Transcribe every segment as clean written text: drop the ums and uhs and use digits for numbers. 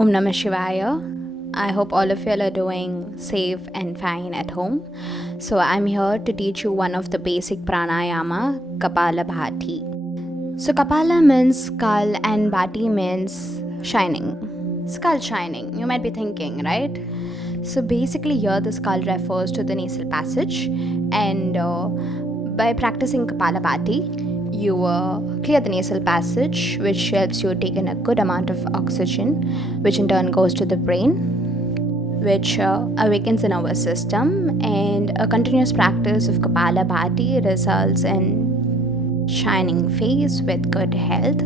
Om Namah Shivaya. I hope all of you all are doing safe and fine at home. So I'm here to teach you one of the basic pranayama, Kapalabhati. So Kapala means skull and Bhati means shining. Skull shining, you might be thinking, right? So basically here the skull refers to the nasal passage, and by practicing Kapalabhati, you clear the nasal passage, which helps you take in a good amount of oxygen, which in turn goes to the brain, which awakens the nervous system. And a continuous practice of Kapalabhati results in shining face with good health.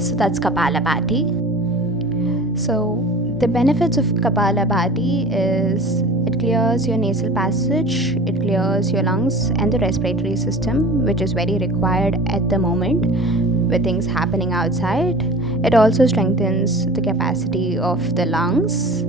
So that's Kapalabhati. So the benefits of Kapalabhati is it clears your nasal passage, it clears your lungs and the respiratory system, which is very required at the moment with things happening outside. It also strengthens the capacity of the lungs.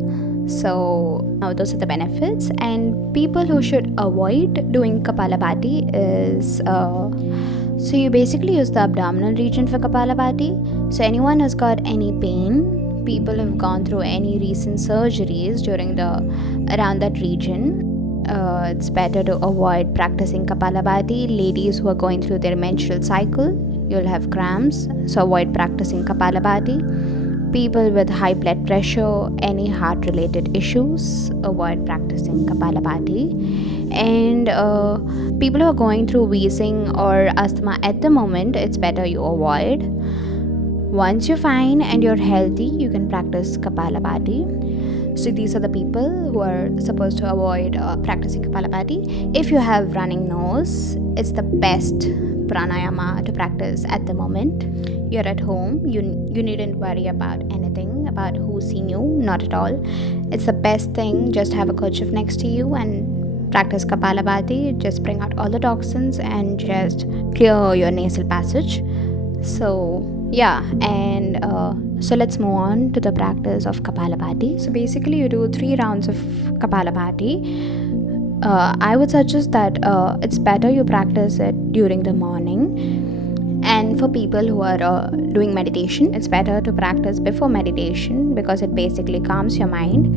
So now those are the benefits. And people who should avoid doing Kapalabhati is so you basically use the abdominal region for Kapalabhati. So anyone who's got any pain, people have gone through any recent surgeries around that region, it's better to avoid practicing Kapalabhati. Ladies who are going through their menstrual cycle, you'll have cramps, so avoid practicing Kapalabhati. People with high blood pressure, any heart related issues, avoid practicing Kapalabhati. And people who are going through wheezing or asthma at the moment, it's better you avoid. Once you're fine and you're healthy, you can practice Kapalabhati. So these are the people who are supposed to avoid practicing Kapalabhati. If you have running nose, it's the best pranayama to practice at the moment. You're at home, you needn't worry about anything, about who's seen you, not at all. It's the best thing, just have a kerchief next to you and practice Kapalabhati. Just bring out all the toxins and just clear your nasal passage. So yeah, and so let's move on to the practice of Kapalabhati. So basically you do 3 rounds of Kapalabhati. I would suggest that it's better you practice it during the morning. And for people who are doing meditation, it's better to practice before meditation because it basically calms your mind.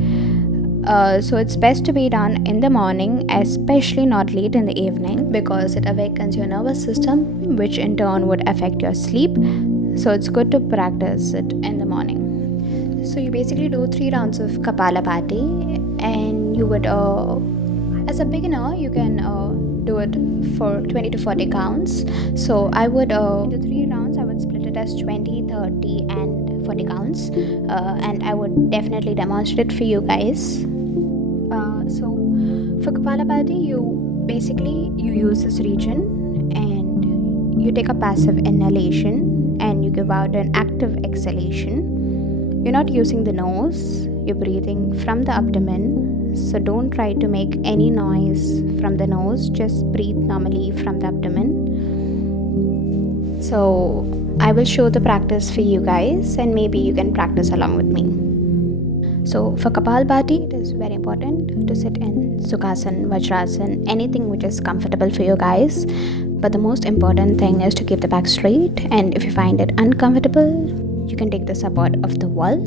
So it's best to be done in the morning, especially not late in the evening, because it awakens your nervous system, which in turn would affect your sleep. So it's good to practice it in the morning. So you basically do 3 rounds of Kapalabhati, and you would, as a beginner, you can do it for 20 to 40 counts. So I would, in the 3 rounds, I would split it as 20, 30 and 40 counts. And I would definitely demonstrate for you guys. So for Kapalabhati, you use this region and you take a passive inhalation and you give out an active exhalation. You're not using the nose, you're breathing from the abdomen. So don't try to make any noise from the nose, just breathe normally from the abdomen. So I will show the practice for you guys and maybe you can practice along with me. So for Kapalabhati, it is very important to sit in Sukhasana, Vajrasana, anything which is comfortable for you guys. But the most important thing is to keep the back straight, and if you find it uncomfortable, you can take the support of the wall.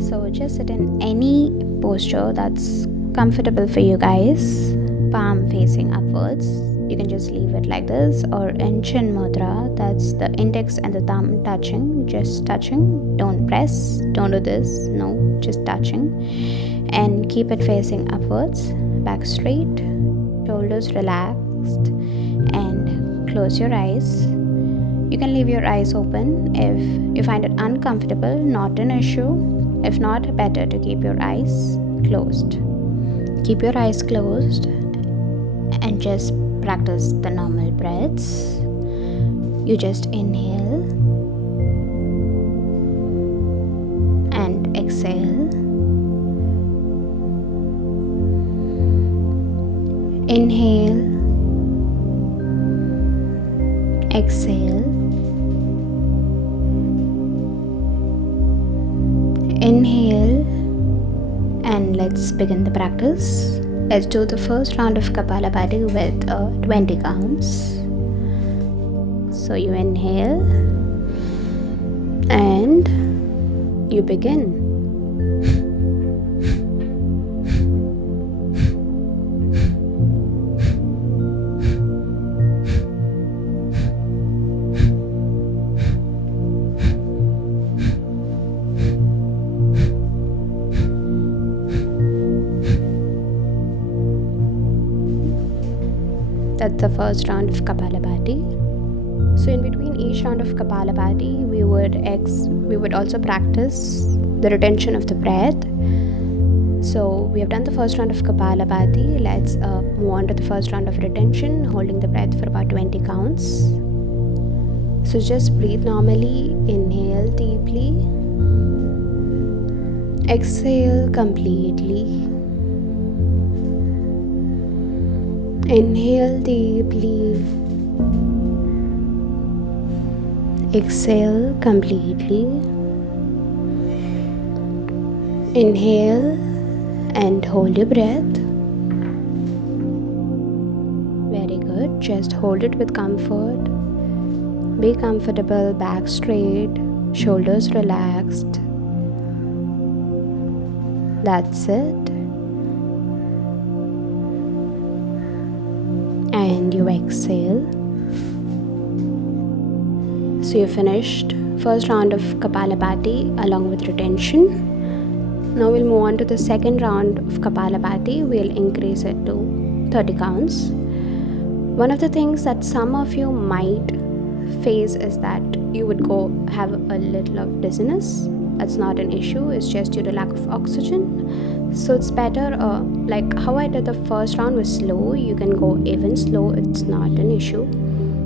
So just sit in any posture that's comfortable for you guys, palm facing upwards. You can just leave it like this, or in chin mudra, that's the index and the thumb touching, just touching, don't press, don't do this, no, just touching. And keep it facing upwards, back straight, shoulders relaxed, and close your eyes. You can leave your eyes open if you find it uncomfortable, not an issue. If not, better to keep your eyes closed. Keep your eyes closed and just practice the normal breaths. You just inhale and exhale. Inhale, exhale. Inhale, and let's begin the practice. Let's do the first round of Kapalabhati with 20 counts. So you inhale and you begin. the first round of Kapalabhati. So in between each round of Kapalabhati, we would also practice the retention of the breath. So we have done the first round of Kapalabhati. Let's move on to the first round of retention, holding the breath for about 20 counts. So just breathe normally, inhale deeply, exhale completely. Inhale deeply, exhale completely. Inhale and hold your breath. Very good. Just hold it with comfort. Be comfortable, back straight, shoulders relaxed. That's it. And you exhale. So you finished first round of Kapalabhati along with retention. Now we'll move on to the second round of Kapalabhati. We'll increase it to 30 counts. One of the things that some of you might face is that you would have a little of dizziness. That's not an issue, it's just due to lack of oxygen. So it's better, like how I did the first round was slow. You can go even slow, it's not an issue.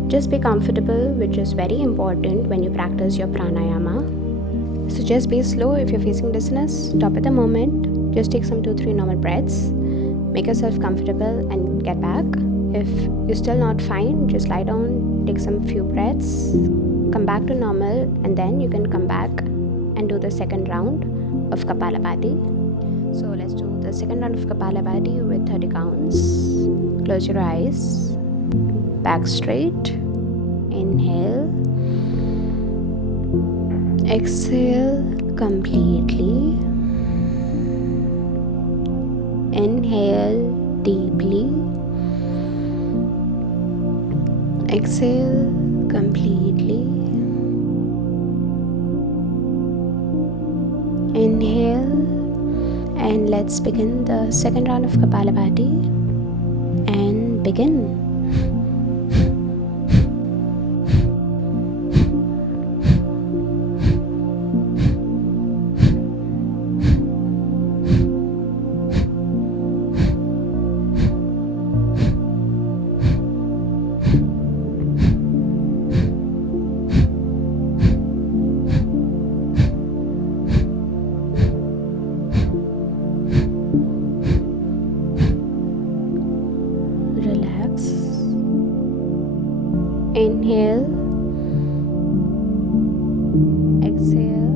Just be comfortable, which is very important when you practice your pranayama. So just be slow. If you're facing dizziness, stop at the moment. Just take some 2-3 normal breaths. Make yourself comfortable and get back. If you're still not fine, just lie down, take some few breaths, come back to normal, and then you can come back and do the second round of Kapalabhati. So let's do the second round of Kapalabhati with 30 counts. Close your eyes, back straight, inhale, exhale completely, inhale deeply, exhale completely, inhale, and let's begin the second round of Kapalabhati and begin. Inhale, exhale.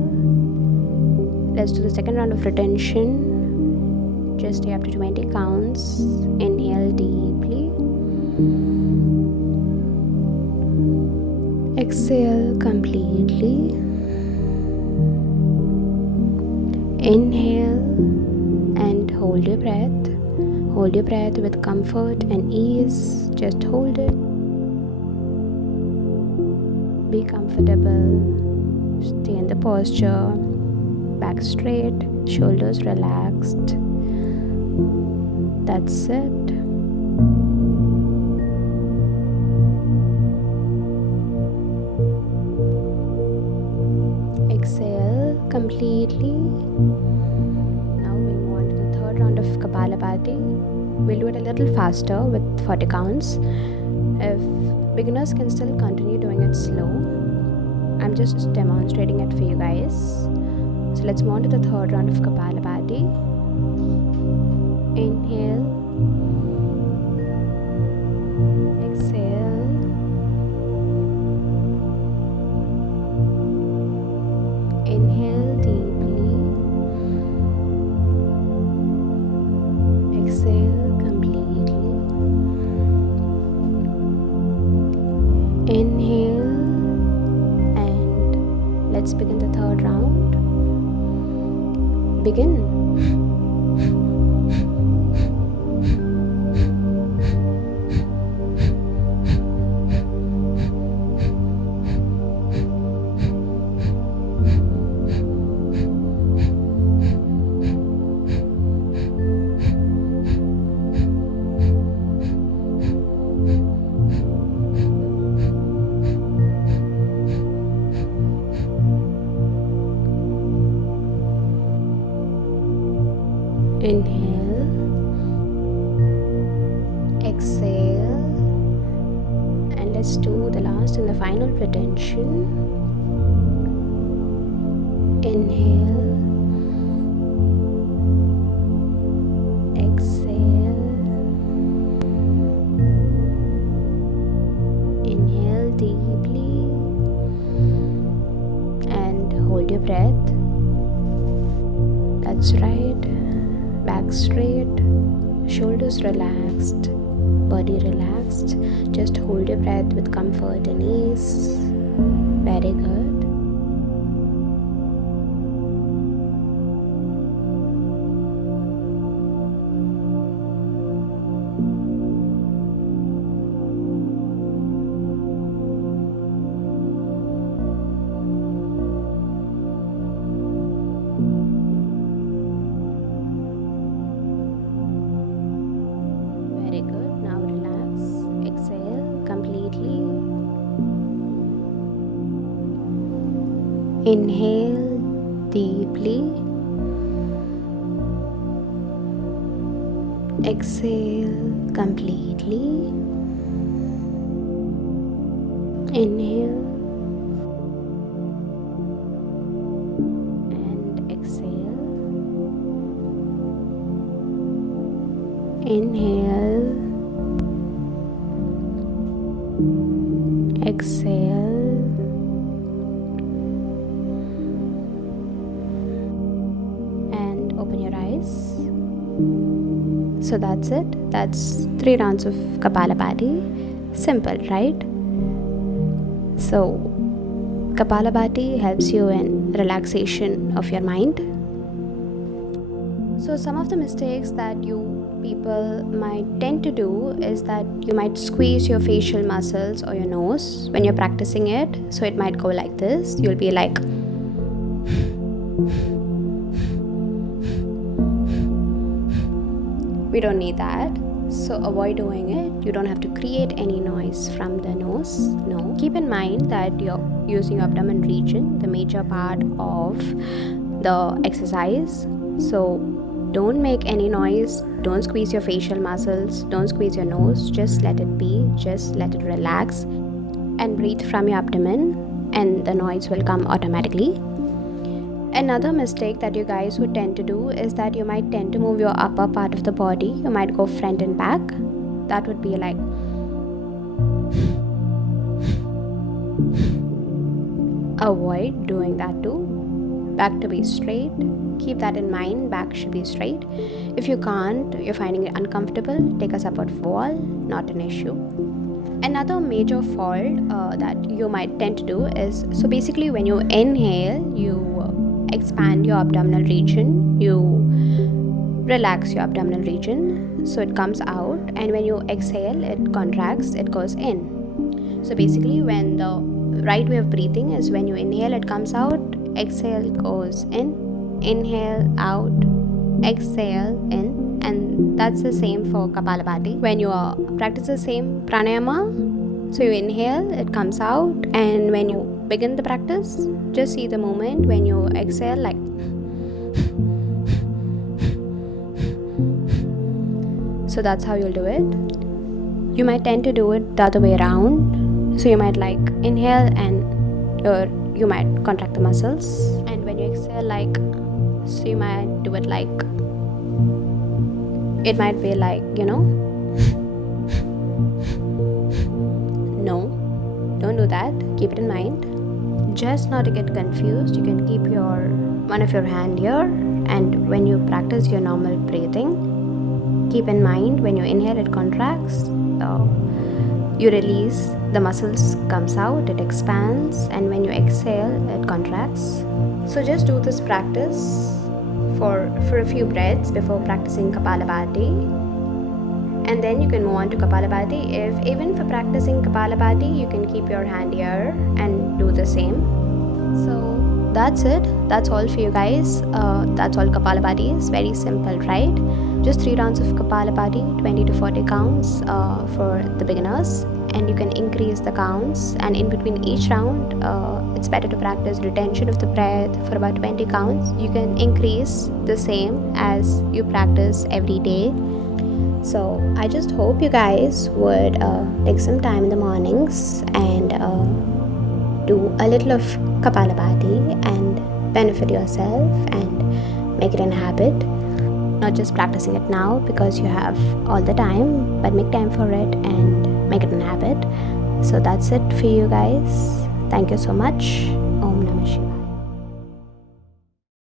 Let's do the second round of retention. Just stay up to 20 counts. Inhale deeply. Exhale completely. Inhale and hold your breath. Hold your breath with comfort and ease. Just hold it. Be comfortable, stay in the posture, back straight, shoulders relaxed. That's it. Exhale completely. Now we'll move on to the third round of Kapalabhati. We'll do it a little faster with 40 counts. If beginners can still continue doing it slow, I'm just demonstrating it for you guys. So let's move on to the third round of Kapalabhati. Inhale, exhale, inhale deeply, exhale completely, inhale, and let's begin the third round. Begin. Inhale, exhale, and let's do the last and the final retention. Inhale, exhale, inhale deeply and hold your breath. That's right. Back straight, shoulders relaxed, body relaxed. Just hold your breath with comfort and ease. Very good. Inhale deeply, exhale completely, inhale and exhale, inhale, exhale, open your eyes. So that's it. That's 3 rounds of Kapalabhati. Simple, right? So Kapalabhati helps you in relaxation of your mind. So some of the mistakes that you people might tend to do is that you might squeeze your facial muscles or your nose when you're practicing it. So it might go like this. You'll be like we don't need that, so avoid doing it. You don't have to create any noise from the nose. No. Keep in mind that you're using your abdomen region, the major part of the exercise. So don't make any noise, don't squeeze your facial muscles, don't squeeze your nose, just let it be, just let it relax and breathe from your abdomen and the noise will come automatically. Another mistake that you guys would tend to do is that you might tend to move your upper part of the body. You might go front and back. That would be like avoid doing that too. Back to be straight. Keep that in mind. Back should be straight. If you can't, you're finding it uncomfortable, take a supportive wall, not an issue. Another major fault that you might tend to do is, so basically when you inhale, you expand your abdominal region, you relax your abdominal region, so it comes out, and when you exhale, it contracts, it goes in. So basically when the right way of breathing is when you inhale, it comes out, exhale, goes in, inhale, out, exhale, in, and that's the same for Kapalabhati. When you practice the same pranayama, so you inhale, it comes out, and when you begin the practice, just see the moment when you exhale, like so that's how you'll do it. You might tend to do it the other way around, so you might like inhale and you might contract the muscles, and when you exhale, like, so you might do it like, it might be like, no, don't do that. Keep it in mind. Just not to get confused, you can keep one of your hand here, and when you practice your normal breathing, keep in mind when you inhale, it contracts, you release, the muscles comes out, it expands, and when you exhale, it contracts. So just do this practice for a few breaths before practicing Kapalabhati. And then you can move on to Kapalabhati. If even for practicing Kapalabhati, you can keep your hand here and do the same. So that's it. That's all for you guys. That's all Kapalabhati is. Very simple, right? Just 3 rounds of Kapalabhati, 20 to 40 counts for the beginners. and you can increase the counts, and in between each round it's better to practice retention of the breath for about 20 counts. You can increase the same as you practice every day. So I just hope you guys would take some time in the mornings and do a little of Kapalabhati and benefit yourself and make it a habit. Not just practicing it now because you have all the time, but make time for it and make it a habit. So that's it for you guys. Thank you so much.